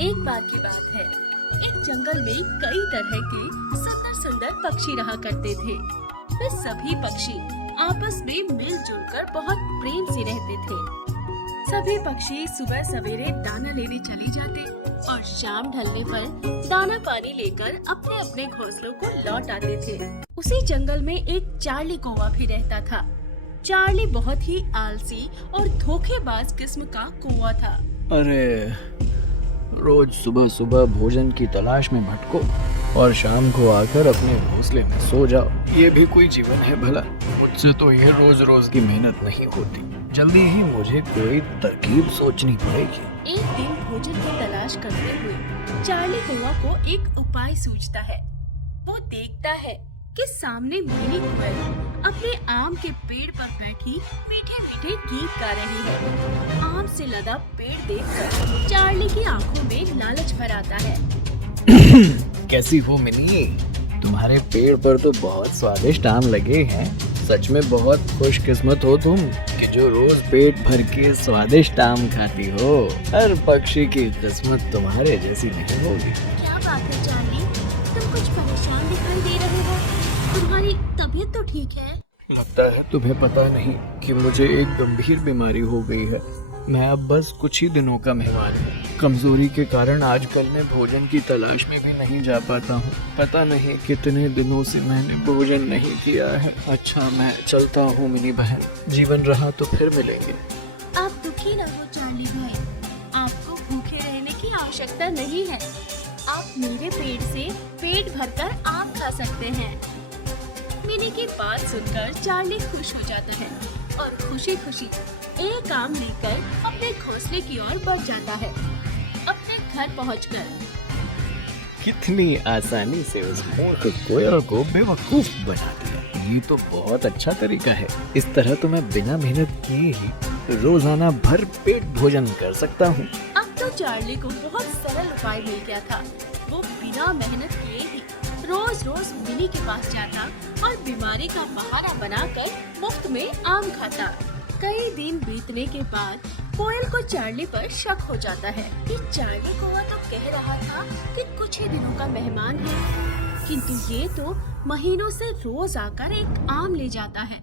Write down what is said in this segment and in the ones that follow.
एक बार की बात है, एक जंगल में कई तरह के सुंदर सुंदर पक्षी रहा करते थे। वे सभी पक्षी आपस में मिलजुल कर बहुत प्रेम से रहते थे। सभी पक्षी सुबह सवेरे दाना लेने चले जाते और शाम ढलने पर दाना पानी लेकर अपने अपने घोंसलों को लौट आते थे। उसी जंगल में एक चार्ली कौवा भी रहता था। चार्ली बहुत ही आलसी और धोखेबाज किस्म का कौवा था। अरे, रोज सुबह सुबह भोजन की तलाश में भटको और शाम को आकर अपने घोंसले में सो जाओ। ये भी कोई जीवन है भला? मुझसे तो ये रोज रोज की मेहनत नहीं होती। जल्दी ही मुझे कोई तरकीब सोचनी पड़ेगी। एक दिन भोजन की तलाश करते हुए चार्ली कौवा को एक उपाय सूझता है। वो देखता है कि सामने मिनी कोयल अपने आम के पेड़ पर बैठी मीठे मीठे गीत गा रही है। आम से लदा पेड़ देखकर चार्ली की आंखों में लालच भर आता है। कैसी हो मिनी? तुम्हारे पेड़ पर तो बहुत स्वादिष्ट आम लगे हैं। सच में बहुत खुशकिस्मत हो तुम कि जो रोज पेट भर के स्वादिष्ट आम खाती हो। हर पक्षी की किस्मत तुम्हारे जैसी नहीं होगी। क्या बात है चार्ली, तुम कुछ परेशान दिखाई दे रहे हो। तुम्हारी तबीयत तो ठीक है? लगता है तुम्हें पता नहीं कि मुझे एक गंभीर बीमारी हो गई है। मैं अब बस कुछ ही दिनों का मेहमान हूँ। कमजोरी के कारण आजकल मैं भोजन की तलाश में भी नहीं जा पाता हूँ। पता नहीं कितने दिनों से मैंने भोजन नहीं किया है। अच्छा, मैं चलता हूँ मिनी बहन। जीवन रहा तो फिर मिलेंगे। आप दुखी न हो चार्ली भाई, आपको भूखे रहने की आवश्यकता नहीं है। आप मेरे पेड़ से पेट भरकर आम खा सकते हैं। मिनी की बात सुनकर चार्ली खुश हो जाता है और खुशी खुशी एक आम लेकर अपने घोंसले की ओर बढ़ जाता है। अपने घर पहुंचकर कितनी आसानी से उस मूर्ख कोयल को बेवकूफ बना दिया। ये तो बहुत अच्छा तरीका है। इस तरह तो मैं बिना मेहनत किए ही रोजाना भर पेट भोजन कर सकता हूँ। अब तो चार्ली को बहुत सरल उपाय मिल गया था। वो बिना मेहनत किए ही रोज रोज मिनी के पास जाता और बीमारी का बहाना बनाकर मुफ्त में आम खाता। कई दिन बीतने के बाद कोयल को चार्ली पर शक हो जाता है कि चार्ली कौवा तो कह रहा था कि कुछ ही दिनों का मेहमान है, किंतु ये तो महीनों से रोज आकर एक आम ले जाता है।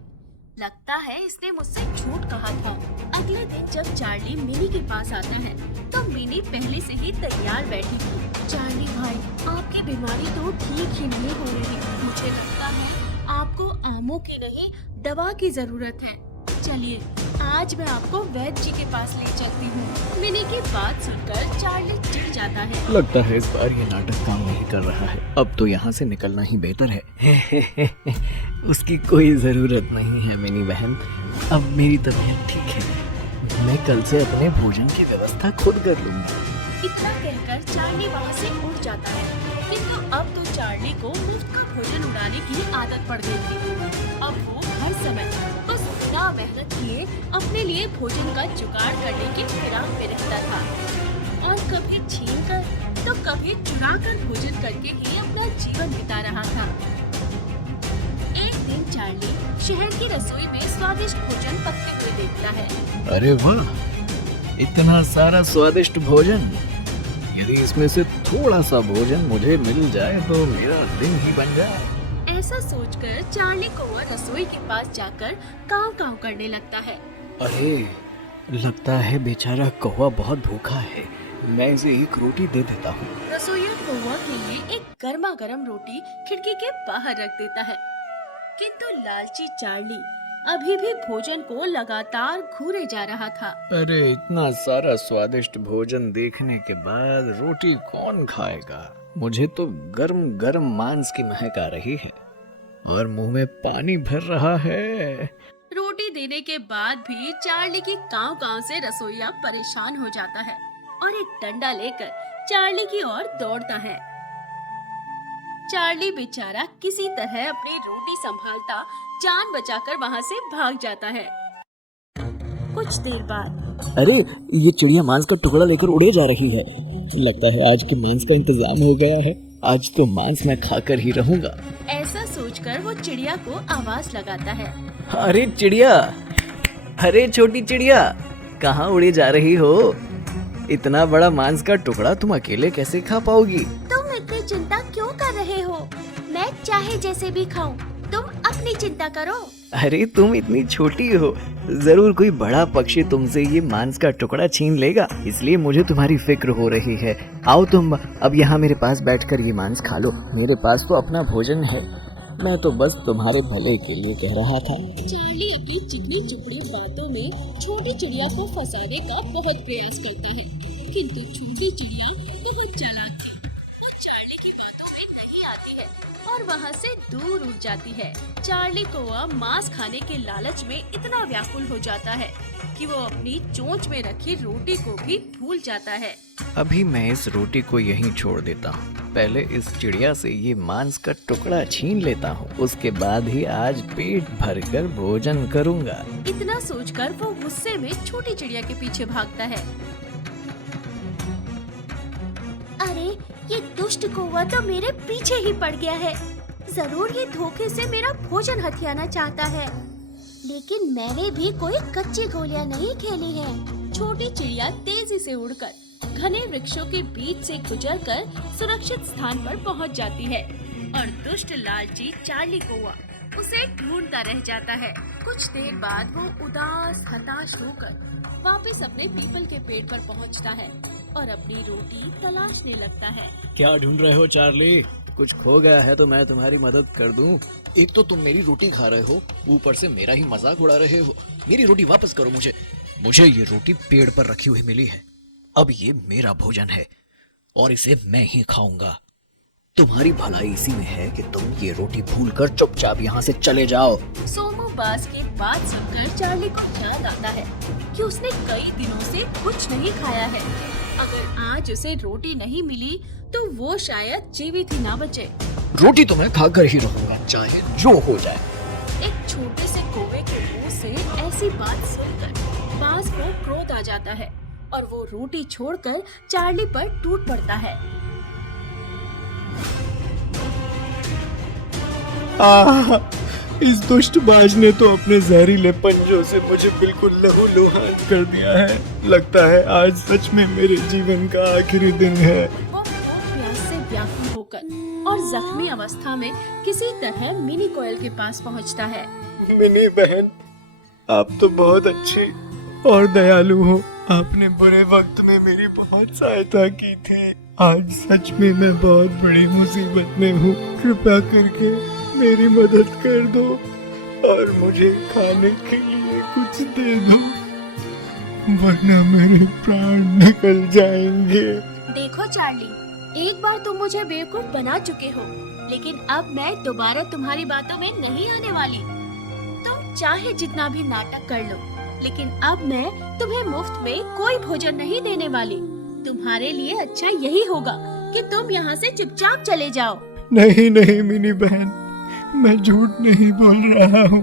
लगता है इसने मुझसे झूठ कहा था। अगले दिन जब चार्ली मिनी के पास आता है तो मिनी पहले से ही तैयार बैठी थी। चार्ली भाई, आपकी बीमारी तो ठीक ही नहीं हो रही। मुझे लगता है आपको आमों की नहीं दवा की जरूरत है। चलिए, आज मैं आपको वैद्य जी के पास ले चलती हूँ। मिनी की बात सुनकर चार्ली चिढ़ जाता है। लगता है इस बार ये नाटक काम नहीं कर रहा है। अब तो यहाँ से निकलना ही बेहतर है। उसकी कोई जरूरत नहीं है मिनी बहन। अब मेरी तबीयत ठीक है। मैं कल से अपने भोजन की व्यवस्था खुद कर लूंगा। इतना कहकर चार्ली वहाँ से उठ जाता है, किंतु अब तो चार्ली को मुफ्त का भोजन उड़ाने की आदत पड़ गई थी। अब वो हर समय बस बिना मेहनत किए अपने लिए भोजन का जुगाड़ करने की फिराक में रहता था और कभी छीन कर तो कभी चुरा कर भोजन करके ही अपना जीवन बिता रहा था। एक दिन चार्ली शहर की रसोई में स्वादिष्ट भोजन पकते हुए देखता है। अरे वाह, इतना सारा स्वादिष्ट भोजन! यदि इसमें से थोड़ा सा भोजन मुझे मिल जाए तो मेरा दिन ही बन जाए। ऐसा सोचकर चार्ली कौवा रसोई के पास जाकर काव काव करने लगता है। अरे, लगता है बेचारा कौवा बहुत भूखा है। मैं इसे एक रोटी दे देता हूँ। रसोइया कौवा के लिए एक गर्मा गर्म रोटी खिड़की के बाहर रख देता है, किंतु लालची चार्ली अभी भी भोजन को लगातार घूरे जा रहा था। अरे, इतना सारा स्वादिष्ट भोजन देखने के बाद रोटी कौन खाएगा? मुझे तो गर्म गर्म मांस की महक आ रही है और मुंह में पानी भर रहा है। रोटी देने के बाद भी चार्ली की काव काव से रसोइया परेशान हो जाता है और एक डंडा लेकर चार्ली की ओर दौड़ता है। चार्ली बेचारा किसी तरह अपनी रोटी संभालता जान बचाकर वहाँ से भाग जाता है। कुछ देर बाद अरे, ये चिड़िया मांस का टुकड़ा लेकर उड़े जा रही है। लगता है आज के मांस का इंतजाम हो गया है। आज तो मांस मैं खाकर ही रहूंगा। ऐसा सोचकर वो चिड़िया को आवाज लगाता है। अरे चिड़िया, अरे छोटी चिड़िया, कहाँ उड़ी जा रही हो? इतना बड़ा मांस का टुकड़ा तुम अकेले कैसे खा पाओगी? तुम इतनी चिंता क्यों कर रहे हो? मैं चाहे जैसे भी खाऊं, तुम अपनी चिंता करो। अरे तुम इतनी छोटी हो, जरूर कोई बड़ा पक्षी तुमसे ये मांस का टुकड़ा छीन लेगा, इसलिए मुझे तुम्हारी फिक्र हो रही है। आओ तुम अब यहाँ मेरे पास बैठकर ये मांस खा लो, मेरे पास तो अपना भोजन है। मैं तो बस तुम्हारे भले के लिए कह रहा था। चार्ली अपनी चिकनी चुपड़ी बातों में छोटी चिड़िया को फंसाने का बहुत प्रयास करता है, किंतु छोटी चिड़िया बहुत चालाक थी और चार्ली की बातों में नहीं आती है और वहाँ से दूर उठ जाती है। चार्ली कौवा मांस खाने के लालच में इतना व्याकुल हो जाता है कि वो अपनी चोंच में रखी रोटी को भी भूल जाता है। अभी मैं इस रोटी को यहीं छोड़ देता हूँ, पहले इस चिड़िया से ये मांस का टुकड़ा छीन लेता हूँ, उसके बाद ही आज पेट भरकर भोजन करूँगा। इतना सोचकर वो गुस्से में छोटी चिड़िया के पीछे भागता है। अरे ये दुष्ट कौवा तो मेरे पीछे ही पड़ गया है, जरूर ये धोखे से मेरा भोजन हथियाना चाहता है, लेकिन मैंने भी कोई कच्ची गोलियां नहीं खेली है। छोटी चिड़िया तेजी से उड़कर घने वृक्षों के बीच से गुजरकर सुरक्षित स्थान पर पहुंच जाती है और दुष्ट लालची चार्ली कौवा उसे ढूंढता रह जाता है। कुछ देर बाद वो उदास हताश होकर वापस अपने पीपल के पेड़ पर पहुंचता है और अपनी रोटी तलाशने लगता है। क्या ढूंढ रहे हो चार्ली? कुछ खो गया है तो मैं तुम्हारी मदद कर दूं। एक तो तुम मेरी रोटी खा रहे हो, ऊपर से मेरा ही मजाक उड़ा रहे हो। मेरी रोटी वापस करो मुझे। मुझे ये रोटी पेड़ पर रखी हुई मिली है, अब ये मेरा भोजन है और इसे मैं ही खाऊंगा। तुम्हारी भलाई इसी में है कि तुम ये रोटी भूलकर चुपचाप यहाँ से चले जाओ। सोमू बास की बात सुनकर चार्ली को याद आता है कि उसने कई दिनों से कुछ नहीं खाया है। अगर आज उसे रोटी नहीं मिली तो वो शायद जीवित ही ना बचे। रोटी तो मैं खाकर ही रहूंगा, चाहे जो हो जाए। एक छोटे से कौवे के मुंह से ऐसी बात सुनकर बास को क्रोध आ जाता है और वो रोटी छोड़कर चार्ली पर टूट पड़ता है। इस दुष्ट बाज ने तो अपने जहरीले पंजों से मुझे बिल्कुल लहूलुहान कर दिया है। लगता है आज सच में मेरे जीवन का आखिरी दिन है। वो प्यास से व्याकुल होकर और जख्मी अवस्था में किसी तरह मिनी कोयल के पास पहुंचता है। मिनी बहन, आप तो बहुत अच्छी और दयालु हो। आपने बुरे वक्त में मेरी बहुत सहायता की थी। आज सच में मैं बहुत बड़ी मुसीबत में हूँ। कृपया करके मेरी मदद कर दो और मुझे खाने के लिए कुछ दे दो, वरना मेरे प्राण निकल जाएंगे। देखो चार्ली, एक बार तुम मुझे बेवकूफ बना चुके हो, लेकिन अब मैं दोबारा तुम्हारी बातों में नहीं आने वाली। तुम चाहे जितना भी नाटक कर लो, लेकिन अब मैं तुम्हें मुफ्त में कोई भोजन नहीं देने वाली। तुम्हारे लिए अच्छा यही होगा कि तुम यहाँ से चुपचाप चले जाओ। नहीं नहीं मिनी बहन, मैं झूठ नहीं बोल रहा हूँ।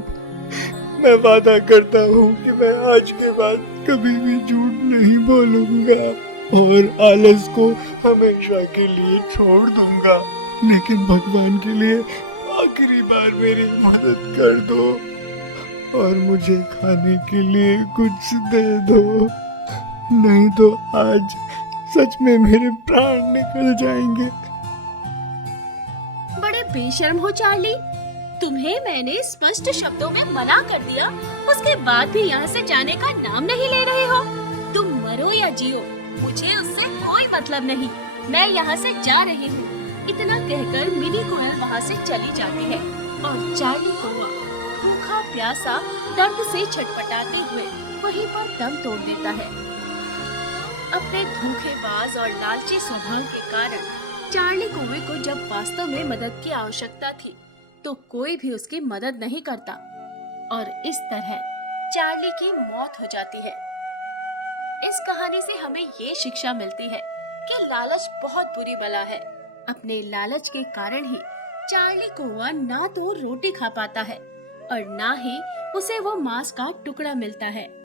मैं वादा करता हूँ कि मैं आज के बाद कभी भी झूठ नहीं बोलूँगा और आलस को हमेशा के लिए छोड़ दूंगा। लेकिन भगवान के लिए आखिरी बार मेरी मदद कर दो और मुझे खाने के लिए कुछ दे दो, नहीं तो आज सच में मेरे प्राण निकल जाएंगे। बड़े बेशर्म हो चार्ली, तुम्हें मैंने स्पष्ट शब्दों में मना कर दिया, उसके बाद भी यहाँ से जाने का नाम नहीं ले रहे हो। तुम मरो या जियो, मुझे उससे कोई मतलब नहीं। मैं यहाँ से जा रही हूँ। इतना कहकर मिनी कोयल वहाँ से चली जाती है और चार्ली कौवा भूखा प्यासा दर्द से छटपटाते हुए वहीं पर दम तोड़ देता है। अपने धोखेबाज और लालची स्वभाव के कारण चार्ली कौवे को जब वास्तव में मदद की आवश्यकता थी तो कोई भी उसकी मदद नहीं करता और इस तरह चार्ली की मौत हो जाती है। इस कहानी से हमें ये शिक्षा मिलती है कि लालच बहुत बुरी बला है। अपने लालच के कारण ही चार्ली कौवा ना तो रोटी खा पाता है और ना ही उसे वो मांस का टुकड़ा मिलता है।